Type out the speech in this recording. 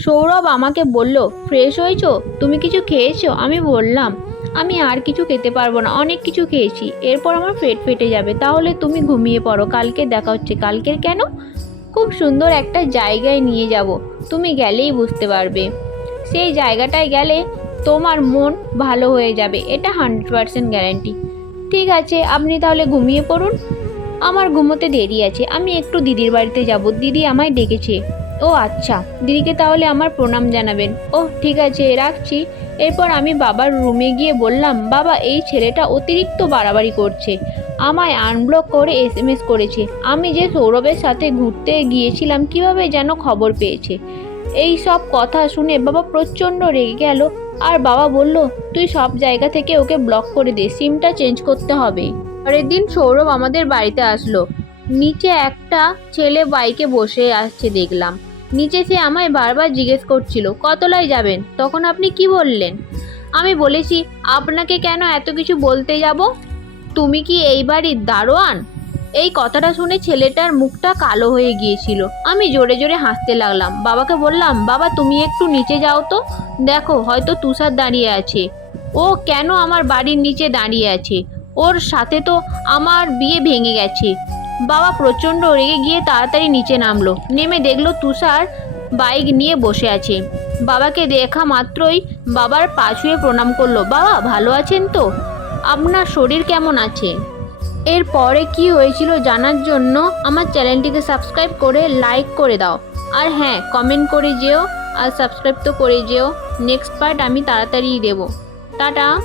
সৌরভ আমাকে বলল, ফ্রেশ হয়েছো? তুমি কিছু খেয়েছো? আমি বললাম, আমি আর কিছু খেতে পারবো না, অনেক কিছু খেয়েছি, এরপর আমার পেট ফেটে যাবে। তাহলে তুমি ঘুমিয়ে পড়ো, কালকে দেখা হচ্ছে। কালকের কেন? খুব সুন্দর একটা জায়গায় নিয়ে যাব, তুমি গেলেই বুঝতে পারবে। সেই জায়গাটায় গেলে তোমার মন ভালো হয়ে যাবে, এটা 100% গ্যারান্টি। ঠিক আছে, আপনি তাহলে ঘুমিয়ে পড়ুন, আমার ঘুমোতে দেরি আছে, আমি একটু দিদির বাড়িতে যাব, দিদি আমায় ডেকেছে। ও আচ্ছা, দিদিকে তাহলে আমার প্রণাম জানাবেন। ও ঠিক আছে, রাখছি। এরপর আমি বাবার রুমে গিয়ে বললাম, বাবা, এই ছেলেটা অতিরিক্ত বাড়াবাড়ি করছে, আমায় আনব্লক করে SMS করেছে। আমি যে সৌরভের সাথে ঘুরতে গিয়েছিলাম কিভাবে যেন খবর পেয়েছে। এই সব কথা শুনে বাবা প্রচণ্ড রেগে গেল। আর বাবা বলল, তুই সব জায়গা থেকে ওকে ব্লক করে দে, সিমটা চেঞ্জ করতে হবে। পরের দিন সৌরভ আমাদের বাড়িতে আসলো। নিচে একটা ছেলে বাইকে বসে আসছে দেখলাম। নিচে সে আমায় বারবার জিজ্ঞেস করছিল, কতলায় যাবেন? তখন আপনি কি বললেন? আমি বলেছি, আপনাকে কেন এত কিছু বলতে যাব? তুমি কি এই বাড়ির দারোয়ান? এই কথাটা শুনে ছেলেটার মুখটা কালো হয়ে গিয়েছিল। আমি জোরে জোরে হাসতে লাগলাম। বাবাকে বললাম, বাবা তুমি একটু নিচে যাও তো, দেখো হয়তো তুষার দাঁড়িয়ে আছে। ও কেন আমার বাড়ির নিচে দাঁড়িয়ে আছে? ওর সাথে তো আমার বিয়ে ভেঙে গেছে। বাবা প্রচণ্ড রেগে গিয়ে তাড়াতাড়ি নিচে নামলো। নেমে দেখলো তুষার বাইক নিয়ে বসে আছে। বাবাকে দেখা মাত্রই বাবার পা ছুঁয়ে প্রণাম করলো। বাবা ভালো আছেন তো? আপনার শরীর কেমন আছে? এরপরে কি হয়েছিল জানার জন্য আমার চ্যানেলটিকে সাবস্ক্রাইব করে লাইক করে দাও। আর হ্যাঁ, কমেন্ট করে যেও, আর সাবস্ক্রাইব তো করে যেও। নেক্সট পার্ট আমি তাড়াতাড়িই দেবো। টাটা।